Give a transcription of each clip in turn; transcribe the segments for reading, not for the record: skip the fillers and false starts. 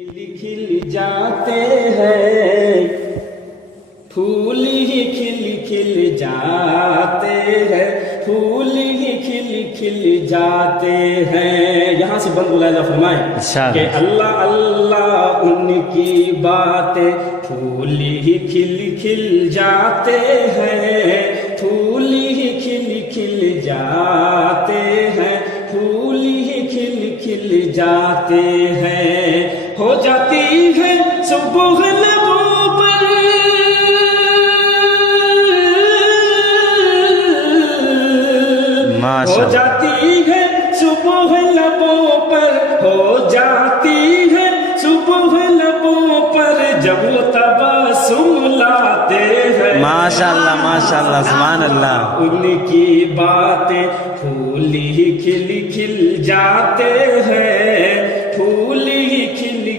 खिल जाते हैं, फूल ही खिल जाते हैं, फूल ही खिल जाते हैं। यहाँ से बंद मुलाहिजा फरमाए कि अल्लाह अल्लाह उनकी बातें, फूल ही खिल जाते हैं, फूल ही खिल जाते हैं, फूल ही खिल जाते हैं। हो जाती है सुबह लबों पर, हो जाती है सुबह लबों पर, हो जाती है सुबह लबों पर, जब वो तबस्सुम लाते हैं। माशाअल्लाह माशाअल्लाह सुभान अल्लाह। उनकी बातें फूल ही खिल जाते हैं, फूल ही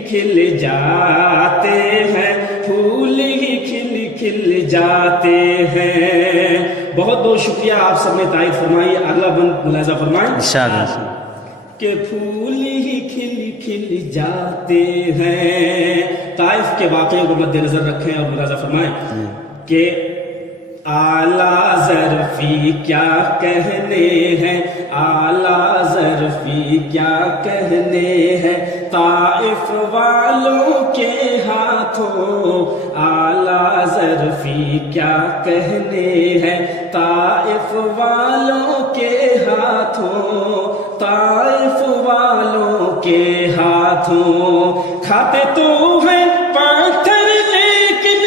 खिल जाते हैं, फूल ही खिल जाते हैं। बहुत बहुत शुक्रिया, आप सबने तारीफ फरमाई। अगला बंद मुलाहिजा फरमाएं इंशाअल्लाह कि फूल ही खिल जाते हैं। ताइफ के वाक़े को मद्देनजर रखें और मुलाहिजा फरमाएं कि आला ज़रफ़ी क्या कहने हैं, आला ज़रफ़ी क्या कहने हैं, ताइफ वालों के हाथों, आला ज़रफ़ी क्या कहने हैं, ताइफ वालों के हाथों, ताइफ वालों के हाथों। खाते तो हैं पाथर लेकिन,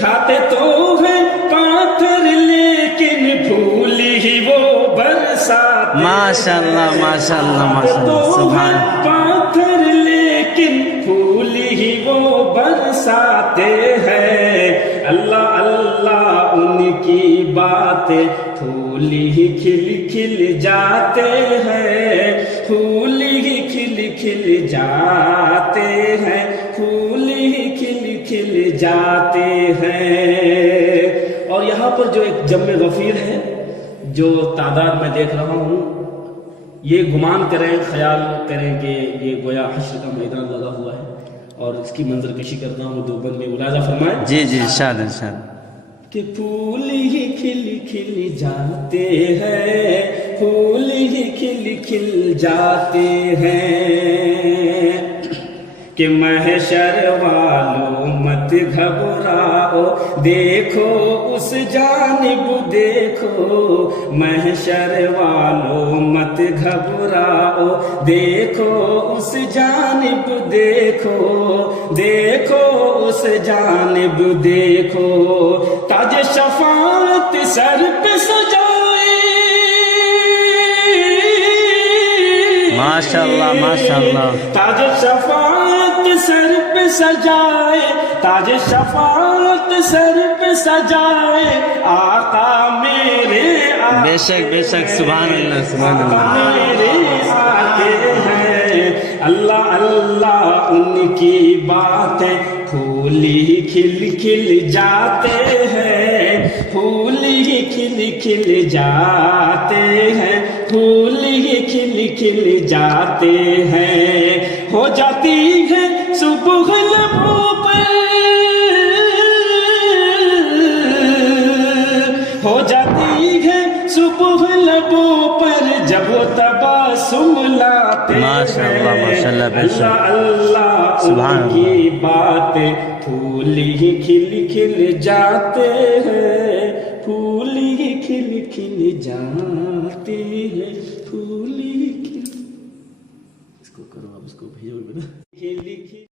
खाते तो हैं पाथर लेकिन, फूल ही वो बरसाते। माशाअल्लाह माशाअल्लाह माशाअल्लाह सुभान। पाथर लेकिन फूल ही वो बरसाते हैं। अल्लाह अल्लाह उनकी बातें, फूल ही खिल जाते हैं, फूल ही खिल जाते हैं, फूल ही खिल जाते हैं। और यहाँ पर जो एक जम्मे गफीर है, जो तादाद में देख रहा हूँ, ये गुमान करें, ख्याल करें कि ये गोया हश्र का मैदान लगा हुआ है और इसकी मंजर कशी करता हूँ। दो बंद में मुलाहिजा फरमाएं। जी जी इरशाद इरशाद। कि फूल ही खिल जाते हैं, फूल ही खिल जाते हैं। कि महशर वालों मत घबराओ, देखो उस जानिब देखो, महशर वालों मत घबराओ, देखो उस जानिब देखो, देखो उस जानिब देखो। ताज शफाअत सर पे सजाए, माशाअल्लाह माशाअल्लाह। ताज शफाअत सर पे सजाए, ताज शफाअत सर पे सजाए, आका मेरे बेशक बेशक सुभान अल्लाह सुभान अल्लाह। मेरे आते हैं। अल्लाह अल्लाह उनकी बातें, फूल ही खिल जाते हैं, फूल ही खिल जाते हैं, फूल ही खिल जाते हैं। हो जाती है सुबह लबों पर, हो जाती है सुबह लबों पर, जब वो तबस्सुम लाते हैं। माशाअल्लाह माशाअल्लाह अल्लाह अल्लाह उनकी बातें, फूल ही खिल जाते हैं, फूल ही खिल जाते हैं, फूल ही खिल। इसको करो, अब इसको भेजो।